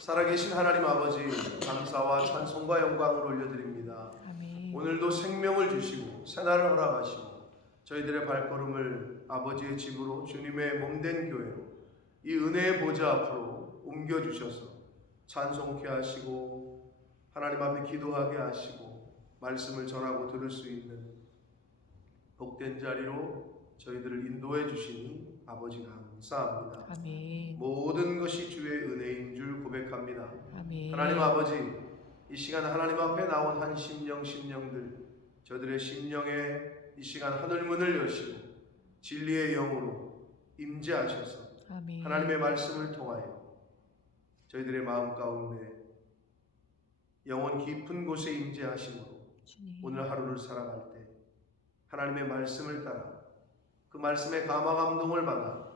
살아계신 하나님 아버지, 감사와 찬송과 영광을 올려드립니다. 아멘. 오늘도 생명을 주시고 새날을 허락하시고 저희들의 발걸음을 아버지의 집으로, 주님의 몸된 교회로, 이 은혜의 보좌 앞으로 옮겨주셔서 찬송케 하시고 하나님 앞에 기도하게 하시고 말씀을 전하고 들을 수 있는 복된 자리로 저희들을 인도해 주시니 아버지 감사합니다. 아멘. 모든 것이 주의 은혜인 줄 고백합니다. 아멘. 하나님 아버지, 이 시간 하나님 앞에 나온 한 심령들, 저들의 심령에 이 시간 하늘 문을 여시고 진리의 영으로 임재하셔서 아멘. 하나님의 말씀을 통하여 저희들의 마음 가운데 영혼 깊은 곳에 임재하심으로 주님. 오늘 하루를 살아갈 때 하나님의 말씀을 따라 그 말씀의 감화 감동을 받아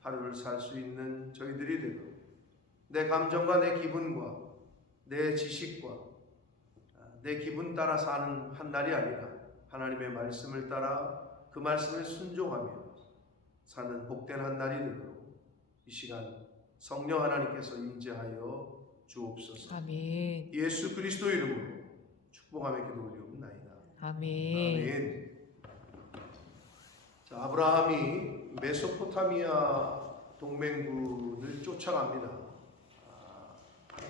하루를 살 수 있는 저희들이 되고, 내 감정과 내 기분과 내 지식과 내 기분 따라 사는 한 날이 아니라 하나님의 말씀을 따라 그 말씀에 순종하며 사는 복된 한 날이 되도록 이 시간 성령 하나님께서 임재하여 주옵소서. 아멘. 예수 그리스도 이름으로 축복하며 기도 올리옵나이다. 아멘. 아멘. 자, 아브라함이 메소포타미아 동맹군을 쫓아갑니다.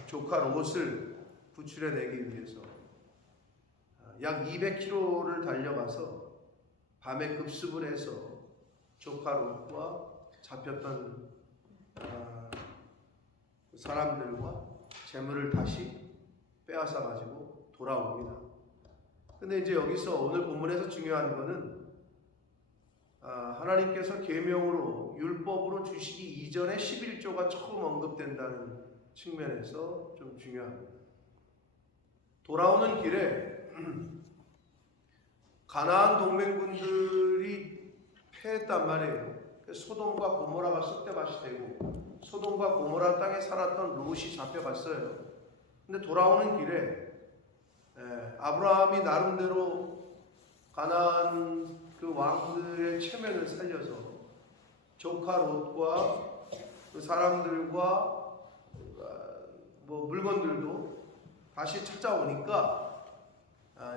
조카 롯을 구출해내기 위해서 약 200km를 달려가서 밤에 급습을 해서 조카 롯과 잡혔던 사람들과 재물을 다시 빼앗아 가지고 돌아옵니다. 근데 이제 여기서 오늘 본문에서 중요한 거는 하나님께서 계명으로 율법으로 주시기 이전에 11조가 처음 언급된다는 측면에서 좀 중요합니다. 돌아오는 길에 가나안 동맹군들이 패했단 말이에요. 소돔과 고모라가 쑥대밭이 되고 소돔과 고모라 땅에 살았던 롯이 잡혀갔어요. 근데 돌아오는 길에 아브라함이 나름대로 가나안 그 왕들의 체면을 살려서 조카 롯과 그 사람들과 뭐 물건들도 다시 찾아오니까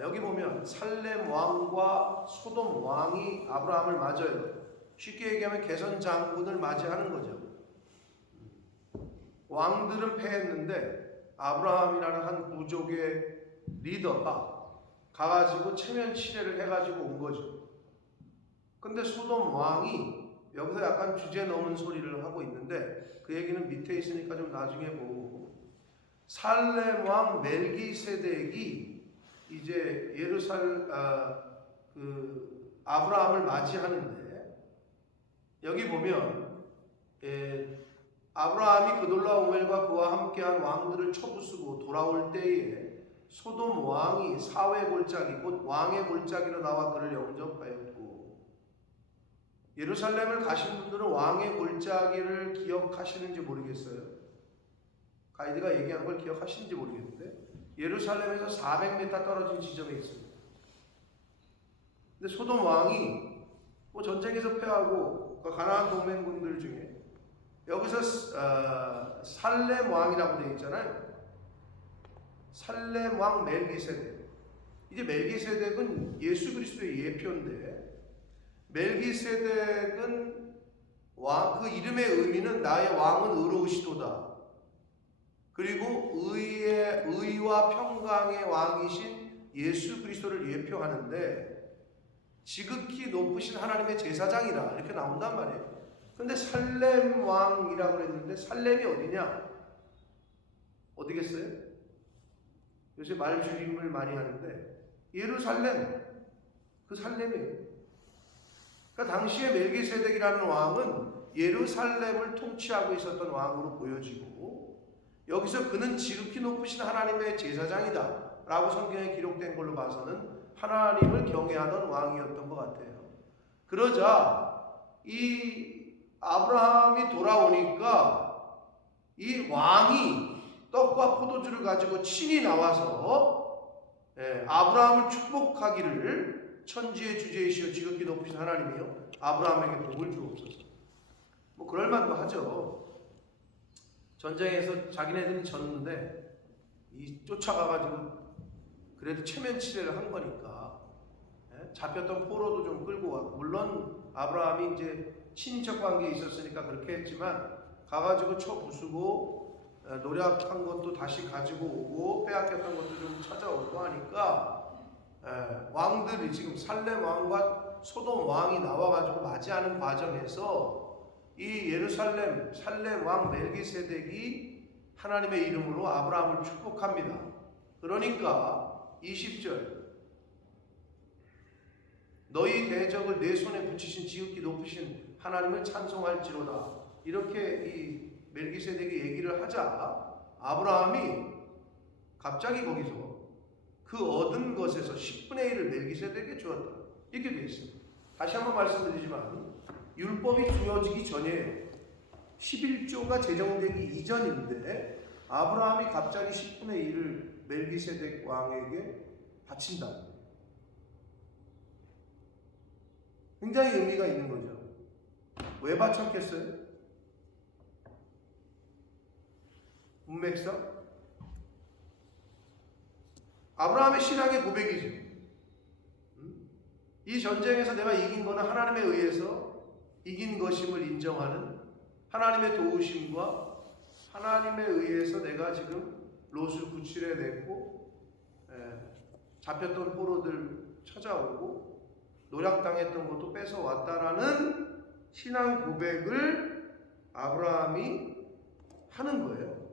여기 보면 살렘 왕과 소돔 왕이 아브라함을 맞아요. 쉽게 얘기하면 개선 장군을 맞이하는 거죠. 왕들은 패했는데 아브라함이라는 한 부족의 리더가 가가지고 체면 치레를 해가지고 온 거죠. 근데 소돔 왕이 여기서 약간 주제 넘은 소리를 하고 있는데 그 얘기는 밑에 있으니까 좀 나중에 보고, 살렘 왕 멜기세덱이 이제 아브라함을 맞이하는데 여기 보면 아브라함이 그돌라오멜과 그와 함께한 왕들을 쳐부수고 돌아올 때에 소돔 왕이 사회 골짜기 곧 왕의 골짜기로 나와 그를 영접하였고, 예루살렘을 가신 분들은 왕의 골짜기를 기억하시는지 모르겠어요. 가이드가 얘기한 걸 기억하시는지 모르겠는데 예루살렘에서 400m 떨어진 지점에 있습니다. 근데 소돔 왕이 뭐 전쟁에서 패하고 그 가나안 동맹군들 중에 여기서 살렘 왕이라고 되어 있잖아요. 살렘 왕 멜기세덱. 이제 멜기세덱은 예수 그리스도의 예표인데, 멜기세덱은 그 이름의 의미는 나의 왕은 의로우시도다. 그리고 의와 평강의 왕이신 예수 그리스도를 예표하는데 지극히 높으신 하나님의 제사장이다 이렇게 나온단 말이에요. 근데 살렘 왕이라고 그랬는데 살렘이 어디냐? 어디겠어요? 요새 말줄임을 많이 하는데 예루살렘, 그 살렘이에요. 그러니까 당시에 멜기세덱이라는 왕은 예루살렘을 통치하고 있었던 왕으로 보여지고, 여기서 그는 지극히 높으신 하나님의 제사장이다 라고 성경에 기록된 걸로 봐서는 하나님을 경외하던 왕이었던 것 같아요. 그러자 이 아브라함이 돌아오니까 이 왕이 떡과 포도주를 가지고 친히 나와서 아브라함을 축복하기를, 천지의 주제이시오 지극히 높으신 하나님이요 아브라함에게 복을 주옵소서. 뭐 그럴만도 하죠. 전쟁에서 자기네들이 졌는데 이 쫓아가가지고 그래도 체면치레를 한 거니까 잡혔던 포로도 좀 끌고 와. 물론 아브라함이 이제 친인척 관계에 있었으니까 그렇게 했지만 가가지고 쳐 부수고 노력한 것도 다시 가지고 오고 빼앗겼던 것도 좀 찾아오고 하니까 왕들이 지금 살렘 왕과 소돔 왕이 나와가지고 맞이하는 과정에서 이 예루살렘 살렘 왕 멜기세덱이 하나님의 이름으로 아브라함을 축복합니다. 그러니까 20절 너희 대적을 내 손에 붙이신 지극히 높으신 하나님을 찬송할지로다. 이렇게 이 멜기세덱이 얘기를 하자 아브라함이 갑자기 거기서 그 얻은 것에서 10분의 1을 멜기세덱에게 주었다. 이렇게 되어 있습니다. 다시 한번 말씀드리지만 율법이 주어지기 전에 11조가 제정되기 이전인데 아브라함이 갑자기 10분의 1을 멜기세덱 왕에게 바친다. 굉장히 의미가 있는 거죠. 왜 바쳤겠어요? 문맥상 아브라함의 신앙의 고백이죠. 이 전쟁에서 내가 이긴 것은 하나님에 의해서 이긴 것임을 인정하는 하나님의 도우심과 하나님에 의해서 내가 지금 롯을 구출해 냈고 잡혔던 포로들 찾아오고 노략당했던 것도 뺏어왔다라는 신앙 고백을 아브라함이 하는 거예요.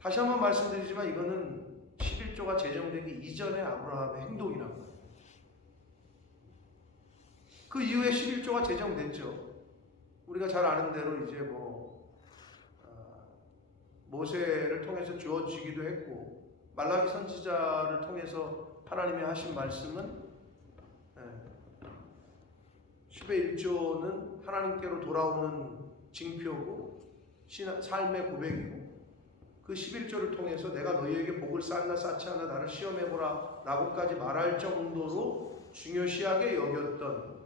다시 한번 말씀드리지만 이거는 11조가 제정되기 이전의 아브라함의 행동이라고 해요. 그 이후에 11조가 제정됐죠. 우리가 잘 아는 대로 이제 모세를 통해서 주어지기도 했고 말라기 선지자를 통해서 하나님이 하신 말씀은 10의 1조는 하나님께로 돌아오는 징표고 삶의 고백이고 그 11조를 통해서 내가 너희에게 복을 쌓나 쌓지 않나 나를 시험해보라 라고까지 말할 정도로 중요시하게 여겼던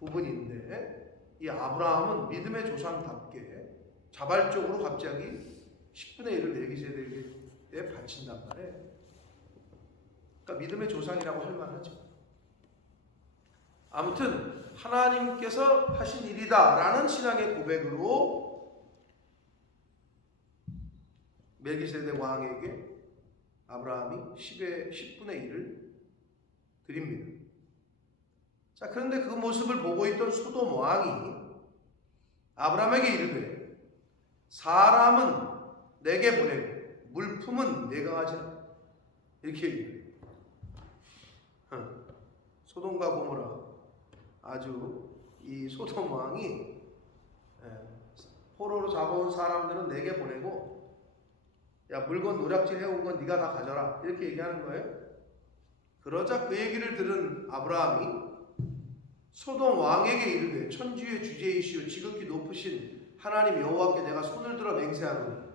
부분인데 이 아브라함은 믿음의 조상답게 자발적으로 갑자기 10분의 1을 멜기세덱에게 바친단 말이에요. 그러니까 믿음의 조상이라고 할 만하죠. 아무튼 하나님께서 하신 일이다 라는 신앙의 고백으로 멜기세덱 왕에게 아브라함이 10분의 1을 드립니다. 자, 그런데 그 모습을 보고 있던 소돔 왕이 아브라함에게 이르되 사람은 내게 보내고 물품은 내가 가지라. 이렇게 얘기해요. 소돔과 고모라 아주 이 소돔 왕이 포로로 잡아온 사람들은 내게 보내고 야 물건 노략질 해온 건 네가 다 가져라 이렇게 얘기하는 거예요. 그러자 그 얘기를 들은 아브라함이 소돔 왕에게 이르되 천주의 주제이시오 지극히 높으신 하나님 여호와께 내가 손을 들어 맹세하노니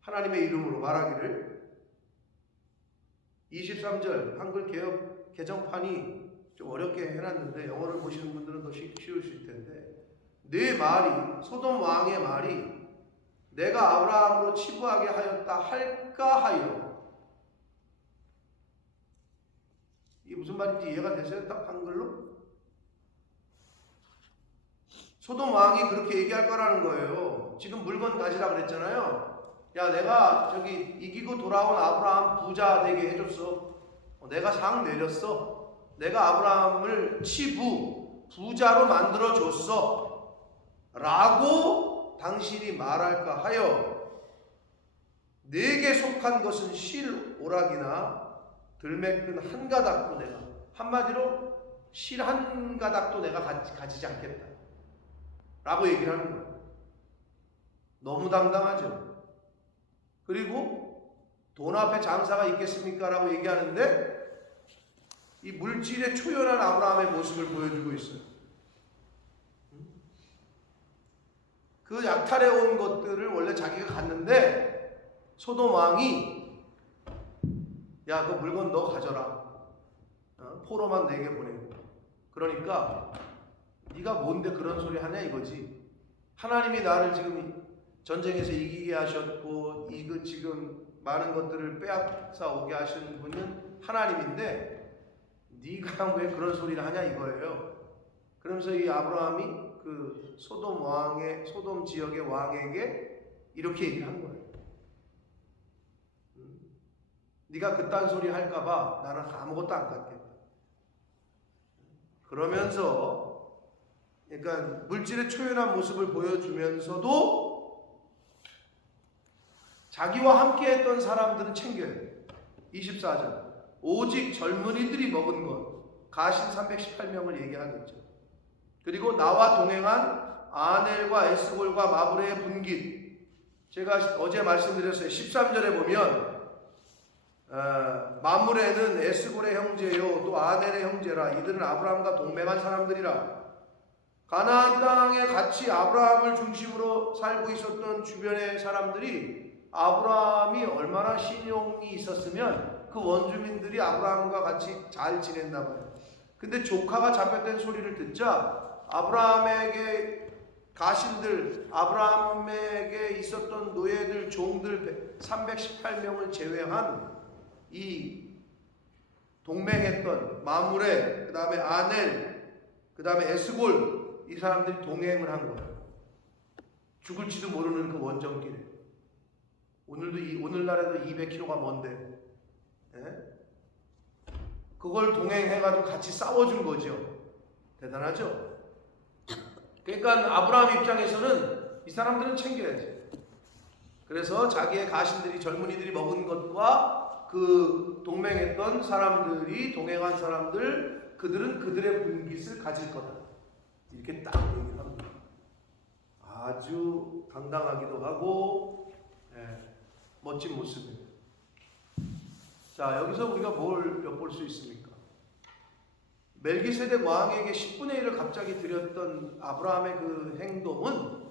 하나님의 이름으로 말하기를 23절 한글 개혁 개정판이 좀 어렵게 해놨는데 영어를 보시는 분들은 더 쉬우실 텐데 네 말이 소돔 왕의 말이 내가 아브라함으로 치부하게 하였다 할까 하여 이게 무슨 말인지 이해가 되세요? 딱 한글로? 소돔 왕이 그렇게 얘기할 거라는 거예요. 지금 물건 가지라 그랬잖아요. 야 내가 저기 이기고 돌아온 아브라함 부자 되게 해줬어. 내가 상 내렸어. 내가 아브라함을 부자로 만들어줬어 라고 당신이 말할까 하여 내게 속한 것은 실 오락이나 들매끈 한 가닥도 내가 한마디로 실 한 가닥도 내가 가지지 않겠다 라고 얘기를 하는 거예요. 너무 당당하죠. 그리고 돈 앞에 장사가 있겠습니까? 라고 얘기하는데 이 물질에 초연한 아브라함의 모습을 보여주고 있어요. 그 약탈해온 것들을 원래 자기가 갔는데 소돔 왕이 야 그 물건 너 가져라. 포로만 내게 보내고. 그러니까 네가 뭔데 그런 소리 하냐 이거지. 하나님이 나를 지금 전쟁에서 이기게 하셨고 이거 지금 많은 것들을 빼앗아 오게 하신 분은 하나님인데 네가 왜 그런 소리를 하냐 이거예요. 그러면서 이 아브라함이 그 소돔 지역의 왕에게 이렇게 얘기를 한 거예요. 네가 그딴 소리 할까봐 나는 아무것도 안 갖겠다. 그러면서 그러니까 물질의 초연한 모습을 보여주면서도 자기와 함께 했던 사람들은 챙겨야 돼요. 24절 오직 젊은이들이 먹은 것 가신 318명을 얘기하겠죠. 그리고 나와 동행한 아넬과 에스골과 마브레의 분깃, 제가 어제 말씀드렸어요. 13절에 보면 마므레는 에스골의 형제요 또 아넬의 형제라. 이들은 아브라함과 동맹한 사람들이라. 가나안 땅에 같이 아브라함을 중심으로 살고 있었던 주변의 사람들이 아브라함이 얼마나 신용이 있었으면 그 원주민들이 아브라함과 같이 잘 지냈나 봐요. 근데 조카가 잡혔다는 소리를 듣자 아브라함에게 가신들, 아브라함에게 있었던 노예들, 종들 318명을 제외한 이 동맹했던 마므레, 그 다음에 아넬, 그 다음에 에스골, 이 사람들이 동행을 한 거예요. 죽을지도 모르는 그 원정길에. 오늘날에도 200km가 먼데, 예? 그걸 동행해가지고 같이 싸워준 거죠. 대단하죠? 그러니까 아브라함 입장에서는 이 사람들은 챙겨야지. 그래서 자기의 가신들이, 젊은이들이 먹은 것과 그 동맹했던 사람들이, 동행한 사람들, 그들은 그들의 분깃을 가질 거다. 이렇게 딱 얘기를 합니다. 아주 당당하기도 하고, 멋진 모습입니다. 자, 여기서 우리가 뭘 엿볼 수 있습니까? 멜기세덱 왕에게 10분의 1을 갑자기 드렸던 아브라함의 그 행동은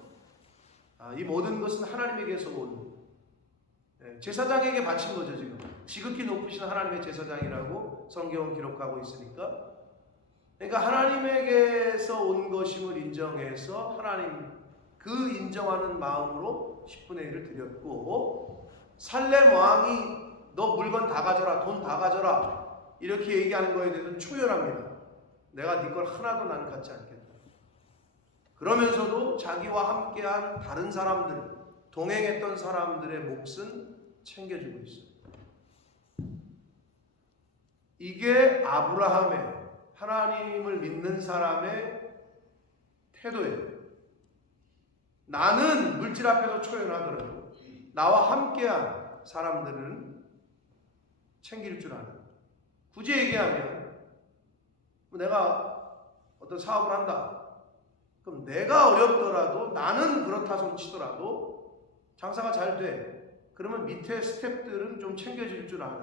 이 모든 것은 하나님에게서 온 제사장에게 바친 거죠. 지금 지극히 높으신 하나님의 제사장이라고 성경은 기록하고 있으니까, 그러니까 하나님에게서 온 것임을 인정해서 하나님 그 인정하는 마음으로 10분의 1을 드렸고, 살렘 왕이 너 물건 다 가져라, 돈 다 가져라 이렇게 얘기하는 거에 대해서는 초연합니다. 내가 네 걸 하나도 난 갖지 않겠다. 그러면서도 자기와 함께한 다른 사람들, 동행했던 사람들의 몫은 챙겨주고 있어요. 이게 아브라함의, 하나님을 믿는 사람의 태도예요. 나는 물질 앞에서 초연하더라도 나와 함께한 사람들은 챙길 줄 아는. 굳이 얘기하면 내가 어떤 사업을 한다. 그럼 내가 어렵더라도, 나는 그렇다 손 치더라도 장사가 잘 돼. 그러면 밑에 스태프들은 좀 챙겨줄 줄 아는.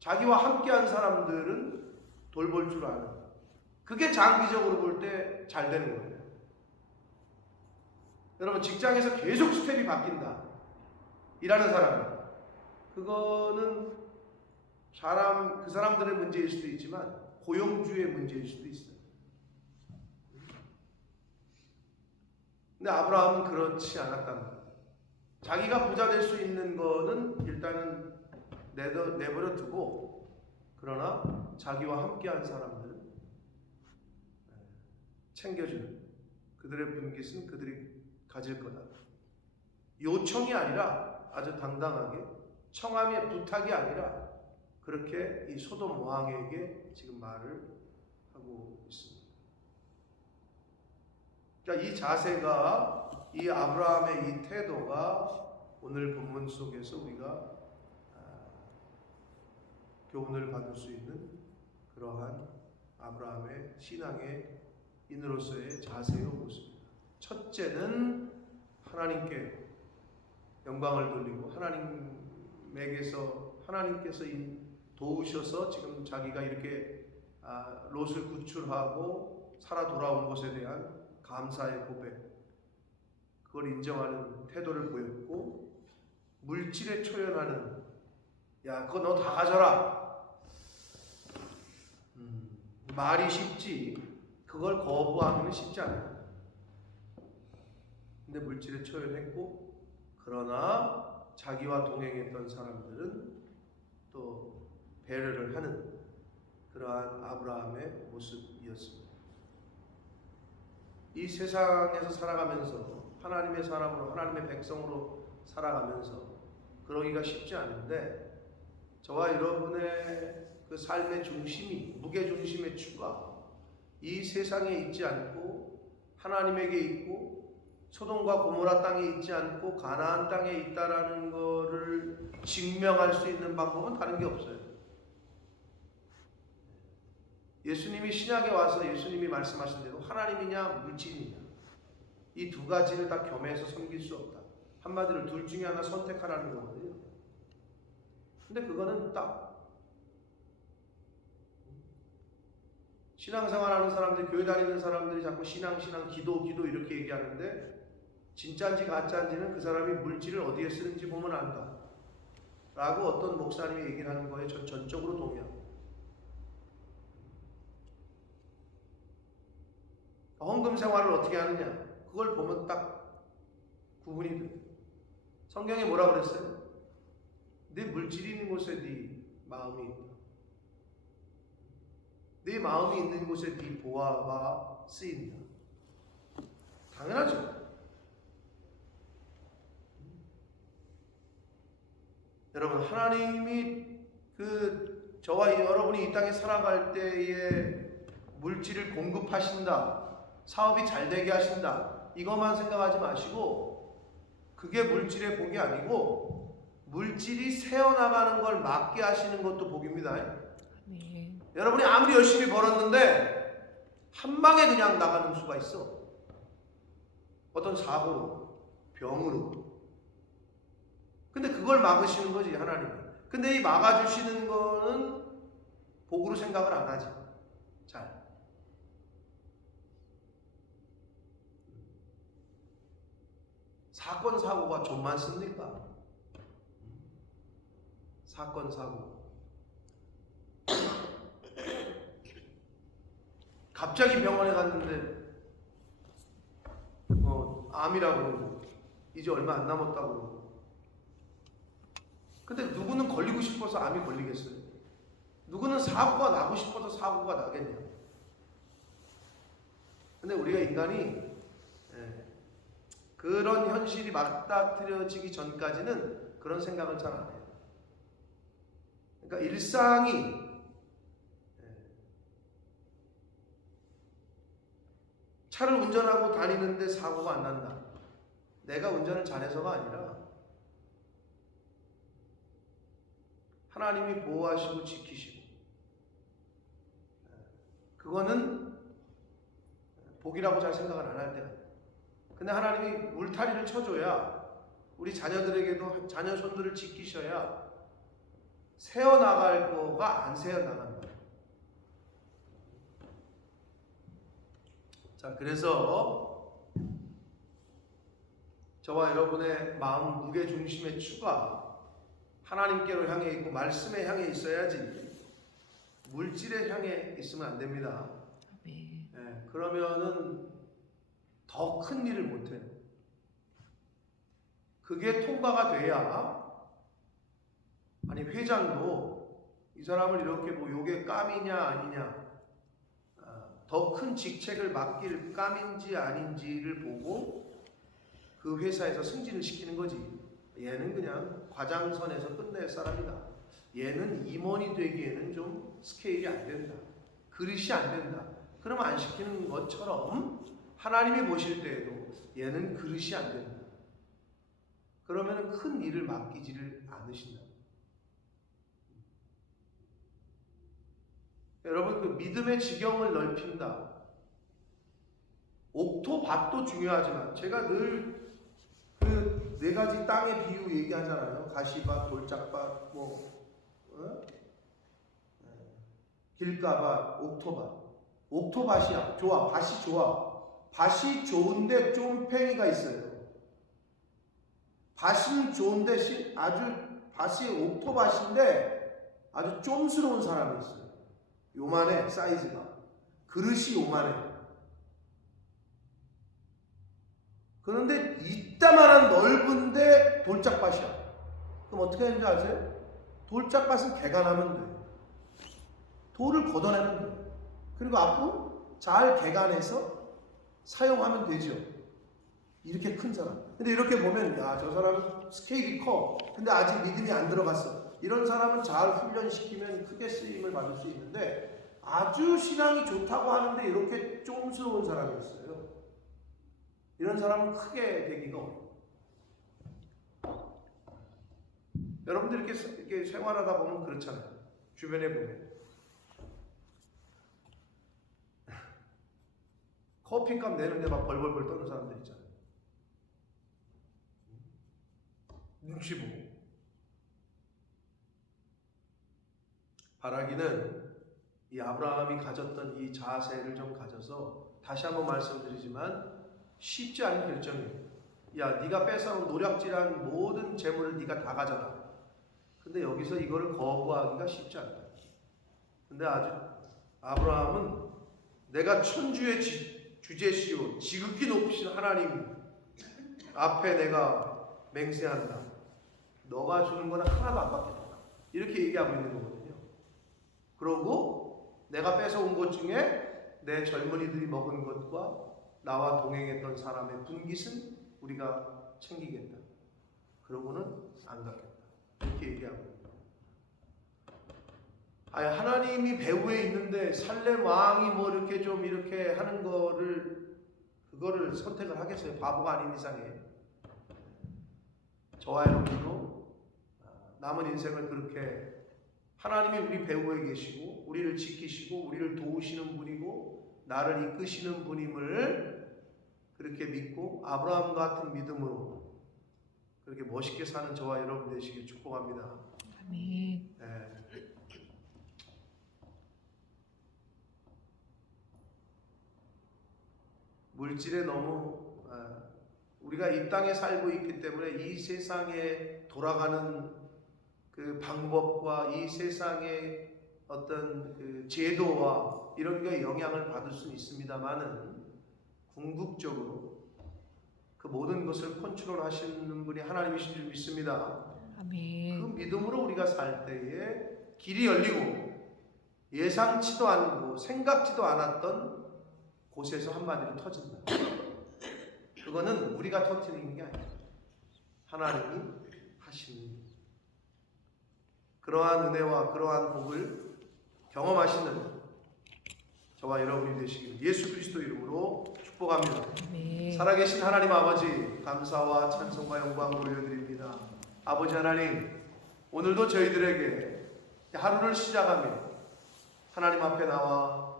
자기와 함께한 사람들은 돌볼 줄 아는. 그게 장기적으로 볼 때 잘 되는 거예요. 여러분, 직장에서 계속 스텝이 바뀐다. 일하는 사람. 그거는 그 사람들의 문제일 수도 있지만 고용주의 문제일 수도 있어요. 근데 아브라함은 그렇지 않았다는 거예요. 자기가 부자 될 수 있는 거는 일단은 내버려 두고, 그러나 자기와 함께한 사람들은 챙겨주는, 그들의 분깃은 그들이 가질 거다. 요청이 아니라 아주 당당하게, 청함의 부탁이 아니라 그렇게 이 소돔 왕에게 지금 말을 하고 있습니다. 그러니까 이 자세가, 이 아브라함의 이 태도가 오늘 본문 속에서 우리가 교훈을 받을 수 있는 그러한 아브라함의 신앙의 인으로서의 자세요 모습입니다. 첫째는 하나님께 영광을 돌리고, 하나님께서 도우셔서 지금 자기가 이렇게 롯을 구출하고 살아 돌아온 것에 대한 감사의 고백, 그걸 인정하는 태도를 보였고, 물질에 초연하는, 야 그거 너 다 가져라, 말이 쉽지 그걸 거부하기는 쉽지 않아요. 근데 물질에 초연했고, 그러나 자기와 동행했던 사람들은 또 배려를 하는 그러한 아브라함의 모습이었습니다. 이 세상에서 살아가면서 하나님의 사람으로, 하나님의 백성으로 살아가면서 그러기가 쉽지 않은데, 저와 여러분의 그 삶의 중심이, 무게중심의 추가, 이 세상에 있지 않고 하나님에게 있고, 소돔과 고모라 땅에 있지 않고 가나안 땅에 있다라는 것을 증명할 수 있는 방법은 다른 게 없어요. 예수님이 신약에 와서 예수님이 말씀하신 대로 하나님이냐 물질이냐, 이 두 가지를 다 겸해서 섬길 수 없다. 한마디로 둘 중에 하나 선택하라는 거거든요. 근데 그거는 딱 신앙생활하는 사람들, 교회 다니는 사람들이 자꾸 신앙, 기도 이렇게 얘기하는데, 진짜인지 가짜인지는 그 사람이 물질을 어디에 쓰는지 보면 안다 라고 어떤 목사님이 얘기를 하는 거에 전 전적으로 동의합니다. 헌금 생활을 어떻게 하느냐, 그걸 보면 딱 구분이 돼요. 성경에 뭐라 그랬어요? 네 물질이 있는 곳에 네 마음이 있다. 네 마음이 있는 곳에 네 보화가 쓰인다. 당연하죠. 여러분, 하나님이 저와 여러분이 이 땅에 살아갈 때에 물질을 공급하신다, 사업이 잘 되게 하신다, 이것만 생각하지 마시고, 그게 물질의 복이 아니고 물질이 새어나가는 걸 막게 하시는 것도 복입니다. 네. 여러분이 아무리 열심히 벌었는데 한 방에 그냥 나가는 수가 있어. 어떤 사고로, 병으로. 근데 그걸 막으시는 거지, 하나님이. 근데 이 막아주시는 거는 복으로 생각을 안 하지. 잘. 사건, 사고가 좀 많습니까? 사건, 사고. 갑자기 병원에 갔는데 암이라고 그러고 이제 얼마 안 남았다고 그러고. 근데 누구는 걸리고 싶어서 암이 걸리겠어요? 누구는 사고가 나고 싶어서 사고가 나겠냐? 근데 우리가 인간이 그런 현실이 맞닥뜨려지기 전까지는 그런 생각을 잘 안 해요. 그러니까 일상이 차를 운전하고 다니는데 사고가 안 난다. 내가 운전을 잘해서가 아니라 하나님이 보호하시고 지키시고, 그거는 복이라고 잘 생각을 안 할 때가. 근데 하나님이 울타리를 쳐줘야, 우리 자녀들에게도 자녀 손들을 지키셔야 새어나갈 거가 안 새어나간다. 자, 그래서 저와 여러분의 마음 무게 중심의 추가 하나님께로 향해 있고 말씀에 향해 있어야지 물질에 향해 있으면 안 됩니다. 네, 그러면은 더 큰 일을 못해요. 그게 통과가 돼야, 아니 회장도 이 사람을 이렇게 뭐 요게 깜이냐 아니냐, 더 큰 직책을 맡길 깜인지 아닌지를 보고 그 회사에서 승진을 시키는 거지. 얘는 그냥 과장선에서 끝낼 사람이다. 얘는 임원이 되기에는 좀 스케일이 안 된다. 그릇이 안 된다. 그러면 안 시키는 것처럼 하나님이 보실 때에도 얘는 그릇이 안 된다. 그러면 큰 일을 맡기지를 않으신다. 여러분, 그 믿음의 지경을 넓힌다. 옥토 밭도 중요하지만, 제가 늘 그 네 가지 땅의 비유 얘기하잖아요. 가시밭, 돌짝밭, 길가밭, 옥토밭. 옥토밭이야. 좋아. 밭이 좋아. 밭이 좋은데 쫌팽이가 있어요. 밭은 좋은데 아주 밭이 옥토밭인데 아주 쫌스러운 사람이 있어요. 요만해, 사이즈가. 그릇이 요만해. 그런데 이따만한 넓은데 돌짝밭이야. 그럼 어떻게 하는지 아세요? 돌짝밭은 개간하면 돼요. 돌을 걷어내면 돼요. 그리고 앞으로 잘 개간해서 사용하면 되죠. 이렇게 큰 사람. 근데 이렇게 보면 야, 저 사람은 스케일이 커. 근데 아직 믿음이 안 들어갔어. 이런 사람은 잘 훈련시키면 크게 쓰임을 받을 수 있는데 아주 신앙이 좋다고 하는데 이렇게 쫌스러운 사람이 있어요. 이런 사람은 크게 되기가 어려워요. 여러분들 이렇게 생활하다 보면 그렇잖아요. 주변에 보면 커피값 내는데 막 벌벌벌 떠는 사람들 있잖아요. 눈치 보고. 바라기는 이 아브라함이 가졌던 이 자세를 좀 가져서 다시 한번 말씀드리지만 쉽지 않은 결정이에요. 야, 네가 뺏어온 노략질한 모든 재물을 네가 다 가져라. 근데 여기서 이거를 거부하기가 쉽지 않다. 근데 아주 아브라함은 내가 천주의 주제시요 지극히 높으신 하나님 앞에 내가 맹세한다. 너가 주는 거는 하나도 안 받겠다. 이렇게 얘기하고 있는 거거든요. 그러고 내가 뺏어온 것 중에 내 젊은이들이 먹은 것과 나와 동행했던 사람의 분깃은 우리가 챙기겠다. 그러고는 안 갖겠다. 이렇게 얘기하고 있다. 아니, 하나님이 배후에 있는데 살렘 왕이 뭐 이렇게 좀 이렇게 하는 그거를 선택을 하겠어요? 바보가 아닌 이상에. 저와 여러분도 남은 인생을 그렇게 하나님이 우리 배후에 계시고 우리를 지키시고 우리를 도우시는 분이고 나를 이끄시는 분임을 그렇게 믿고 아브라함 같은 믿음으로 그렇게 멋있게 사는 저와 여러분 되시길 축복합니다. 아멘. 네. 물질에 너무 우리가 이 땅에 살고 있기 때문에 이 세상에 돌아가는 그 방법과 이 세상의 어떤 그 제도와 이런 게 영향을 받을 수는 있습니다만은 궁극적으로 그 모든 것을 컨트롤하시는 분이 하나님이신 줄 믿습니다. 아멘. 그 믿음으로 우리가 살 때에 길이 열리고 예상치도 않고 생각지도 않았던 곳에서 한마디로 터진다. 그거는 우리가 터뜨리는 게 아니에요. 하나님이 하시는 그러한 은혜와 그러한 복을 경험하시는 저와 여러분이 되시기를 예수 그리스도 이름으로 축복합니다. 아멘. 살아계신 하나님 아버지, 감사와 찬송과 영광을 올려드립니다. 아버지 하나님, 오늘도 저희들에게 하루를 시작하며 하나님 앞에 나와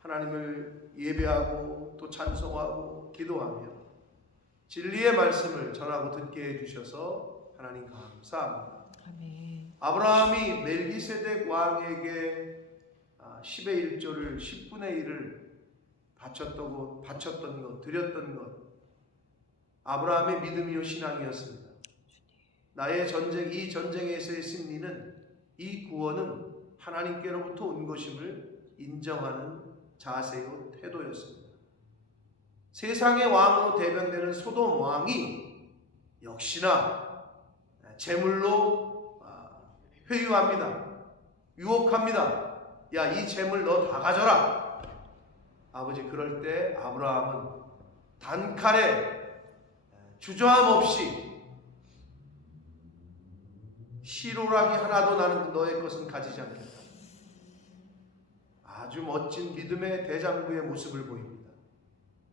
하나님을 예배하고 또 찬송하고 기도하며 진리의 말씀을 전하고 듣게 해주셔서 하나님 감사합니다. 아멘. 아브라함이 멜기세덱 왕에게 10의 1조를 10분의 1을 바쳤던 것, 드렸던 것, 아브라함의 믿음이요 신앙이었습니다. 나의 전쟁, 이 전쟁에서의 승리는, 이 구원은 하나님께로부터 온 것임을 인정하는 자세요 태도였습니다. 세상의 왕으로 대변되는 소돔 왕이 역시나 재물로 회유합니다. 유혹합니다. 야, 이 재물 너 다 가져라. 아버지, 그럴 때 아브라함은 단칼에 주저함 없이 시로락이 하나도 나는 너의 것은 가지지 않겠다. 아주 멋진 믿음의 대장부의 모습을 보입니다.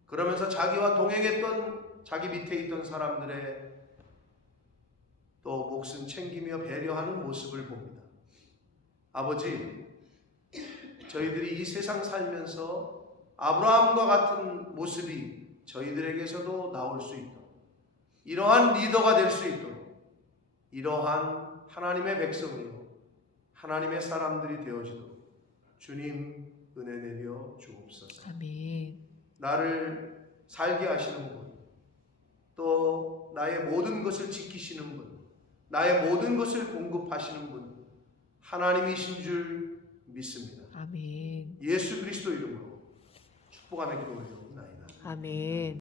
그러면서 자기와 동행했던 자기 밑에 있던 사람들의 또 목숨 챙기며 배려하는 모습을 봅니다. 아버지, 저희들이 이 세상 살면서 아브라함과 같은 모습이 저희들에게서도 나올 수 있도록, 이러한 리더가 될 수 있도록, 이러한 하나님의 백성이요 하나님의 사람들이 되어지도록 주님 은혜 내려 주옵소서. 아멘. 나를 살게 하시는 분, 또 나의 모든 것을 지키시는 분, 나의 모든 것을 공급하시는 분 하나님이신 줄 믿습니다. 아멘. 예수 그리스도 이름으로 축복하며 기도해옵나이다. 아멘.